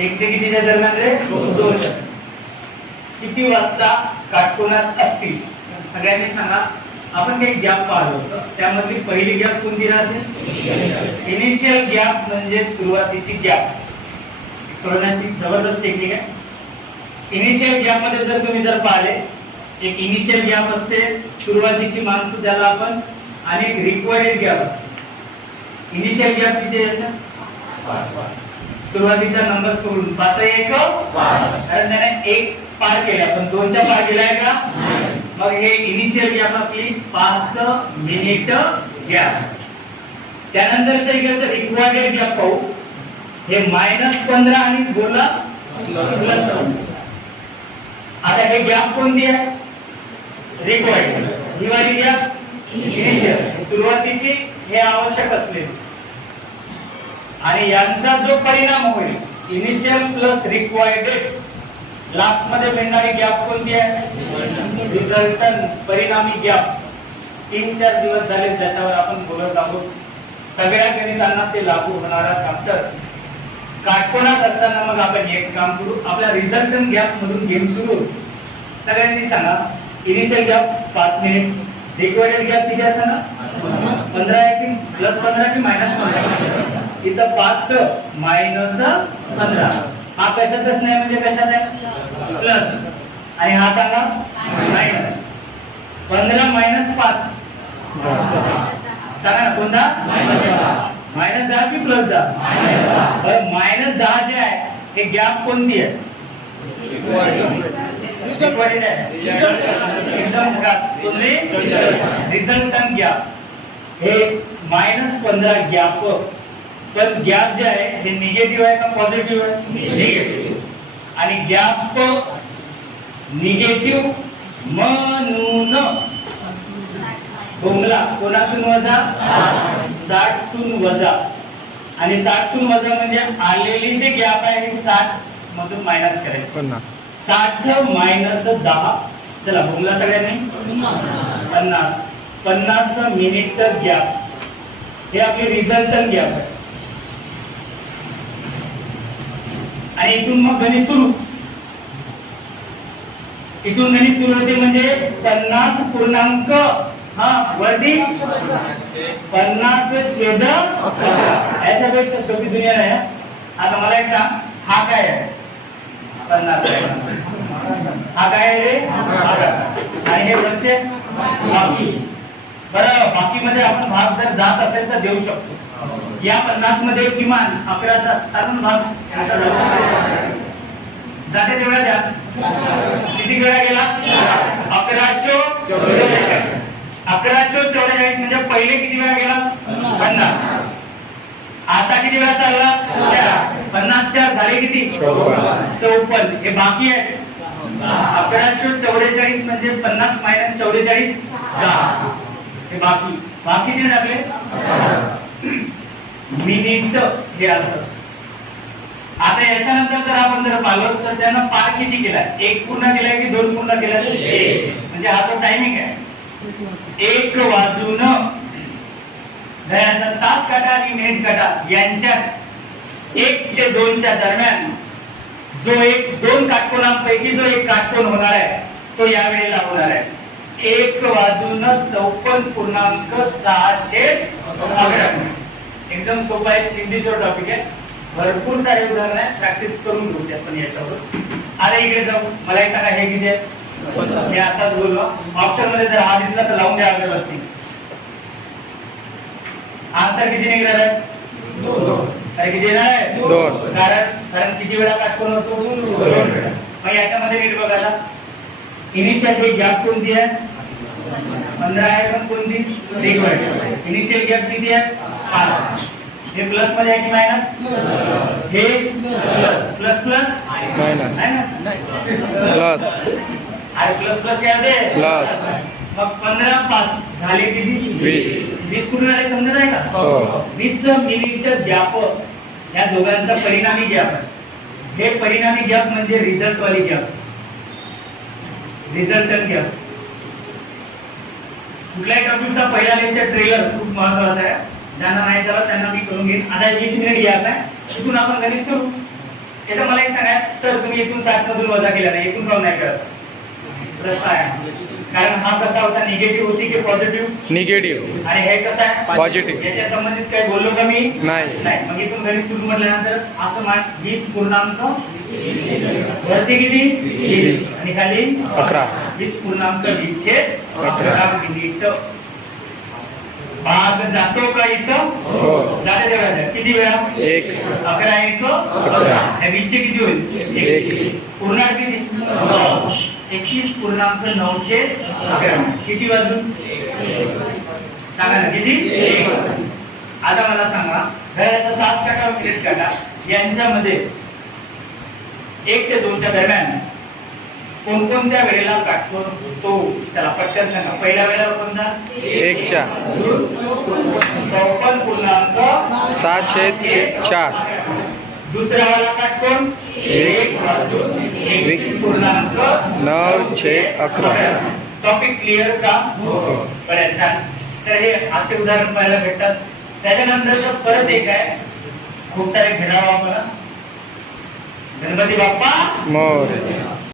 1 ते कितीच्या दरम्यान रे 2. किती वाजता काटकोनात असतील सगळ्यांनी सांगा. आपण काही गॅप पाहिलं होतं, त्यामधली पहिली गॅप कोणती राहते? इनिशियल गॅप म्हणजे सुरुवातीची गॅप. सोडण्याची जबरदस्त टेक्निक आहे. इनिशियल गॅप मध्ये जर तुम्ही पाहिले, एक इनिशियल गॅप असते सुरुवातीची मानतो त्याला आपण, आणि एक रिक्वायर्ड गॅप असते. इनिशियल गॅप किती आहे? 5. सुरुवातीचा नंबर करून 5 1 5, कारण त्याने 1 पार केला, पण 2च्या पार केलाय का? मग हे इनिशियल गॅप आपली 5 मिनिट गॅप. त्यानंतरचं इकडचं रिक्वायर्ड गॅप पाहू. हे -15 आणि बोला +9. आता हे गॅप कोणती आहे? रिक्वायर्ड. ही वाली गॅप इनिशियल, सुरुवातीची, हे आवश्यक असले. आणि यांचा जो परिणाम होईल इनिशियल प्लस रिक्वायर्ड, लास्ट मध्ये मिळणारी गॅप कोणती आहे? रिझल्टंट, परिणामी गॅप. 3-4 दिवस झाले ज्याच्यावर आपण बोलत आहोत. सगळ्या गणितांना ते लागू होणारा चॅप्टर. काटकोनात असताना मग आपण एक काम करू, आपल्या रिझल्टंट गॅप मधून गेम सुरू. सगळ्यांनी सांगा, initial gap 5 minute, required gap किती असणार? 15 आहे की +15 की -15? इथं 5 -15. हा कशातच नाही म्हणजे कशात आहे? प्लस. आणि हा सांगा मायनस. 15 - 5 सांगा ना, कोणता? -10 की +10? -10 जे आहे हे गॅप कोणती आहे? रिक्वायर्ड आहे. एकदम खास तुम्ही रिझल्टंट गॅप. हे -15 गॅप. पण गॅप जे आहे हे निगेटिव्ह आहे का पॉझिटिव्ह आहे? निगेटिव्ह. आणि गॅप निगेटिव्ह म्हणून बोंबला कोणातून वजा? 60 तून वजा. आणि 60 तून वजा म्हणजे आलेली जे गॅप आहे हे 60 मधून मायनस करायची. 60 - 10. चला बोंबला सगळ्यांनी 50 मिनिट गॅप. हे आपली रिझल्टंट गॅप आहे. आणि इथून मग गणित सुरू. इथून गणित सुरू होते म्हणजे 50 पूर्णांक वरती 50/11. याच्यापेक्षा सोपी दुनिया नाही. आता मला एक सांग, हा काय आहे? 50. हा काय आहे रे? आणि हे वरचे बाकी. बरं, बाकी मध्ये आपण भाग जर जात असेल तर देऊ शकतो. या 50 मध्ये किमान 11चा तरुण भाग जाते तेवढा द्या. किती वेळा गेला? 11/44. 11/44 म्हणजे पहिले किती वेळा गेला? 50. आता किती वेळा चालला? 4. 50 झाले किती? 54. हे बाकी आहे. 11/44 म्हणजे 50 - 44 6. हे बाकी. बाकी किती टाकले? मिनिट. हे असं. आता याच्यानंतर जर आपण पाहिलं तर त्यानं पार किती केलाय? 1 पूर्ण केलाय की 2 पूर्ण केलाय? 1. म्हणजे हा तो टायमिंग आहे. 1 वाजून याचा तास काटा आणि मिनिट काटा यांच्यात 1 ते 2च्या दरम्यान जो 2 काटकोनांपैकी जो एक काटकोन होणार आहे तो या वेळेला होणार आहे 1 वाजून 54.6. एकदम सोपा आहे, चिंधीचा टॉपिक आहे. भरपूर सारे उदाहरण आहे, प्रॅक्टिस करून घेऊ आपण याच्यावर. आता इकडे जाऊ. मला एक सांगा, हे किती आहे? मी आताच बोललो. ऑप्शन मध्ये जर हा दिसला तर लावून द्या अगरबत्ती. आन्सर किती निघणार आहे? 2. अरे किती येणार आहे? 2. कारण किती वेळा काटकोन होतो? 2 वेळा. मग याच्यामध्ये नीट बघायला, इनिशियल ही गॅप कोणती आहे? 15 आहे. पण कोणती? रिक्वायर्ड. इनिशियल गॅप किती आहे? 5. हे प्लस मध्ये आहे की मायनस? हे plus. Plus plus minus. Plus. अरे प्लस प्लस काय होते? प्लस. मग 15 5 झाले किती? 20. 20 कुठून आले समजत आहे का? 20 मिनिट गॅप या दोघांचा परिणामी गॅप. हे परिणामी गॅप म्हणजे रिझल्ट वाली गॅप, रिझल्टंट गॅप. कुठल्याही टॉपिकचा पहिला लेक्चर ट्रेलर खूप महत्वाचा आहे. ज्यांना नाही झालं त्यांना मी करून घेईन. आता 20 मिनिट गॅप आहे. इथून आपण गणित सुरू. तर मला एक सांगा सर, तुम्ही एकूण 60 मधून वजा केला नाही, एकूण काऊन नाही करत? प्रश्न आहे. कारण हा कसा होता, निगेटिव्ह होती की पॉझिटिव्ह? निगेटिव्ह. आणि हे कसं आहे, पॉझिटिव्ह. याच्या संबंधित काही बोललो का मी? नाही. मग इथून घरी सुरू म्हटल्यानंतर असं मान 20 पूर्णांक वरती किती 20 आणि खाली 11. 20 पूर्णांक 20 चे 11 मिनिट. भाग जातो का इथं? हो. जाते तेवढा किती वेळा? 1. 11 1 11. 20 चे किती होईल? 21. पूर्णांक किती? 21 पूर्णांक 9 चे 11. किती वाजून? सांगा ना किती? 1. आता मला सांगा, घड्याळाचा तास काटा मिनिट काटा यांच्यामध्ये 1 ते 2 च्या दरम्यान कोणकोणत्या वेळेला काटतो तो? चला पटकन सांगा. पहिल्या वेळेला कोणता? 1 च्या 54 पूर्णांक 7/4. दुसऱ्या वेळेला काटकोन 1 वाजून 21 पूर्णांक 9/11. टॉपिक क्लिअर का? बरं, छान. तर हे असे उदाहरण पाहायला भेटतात. त्याच्यानंतर परत एक आहे, खूप सारे घेणारा आम्हाला. गणपती बाप्पा मोरया.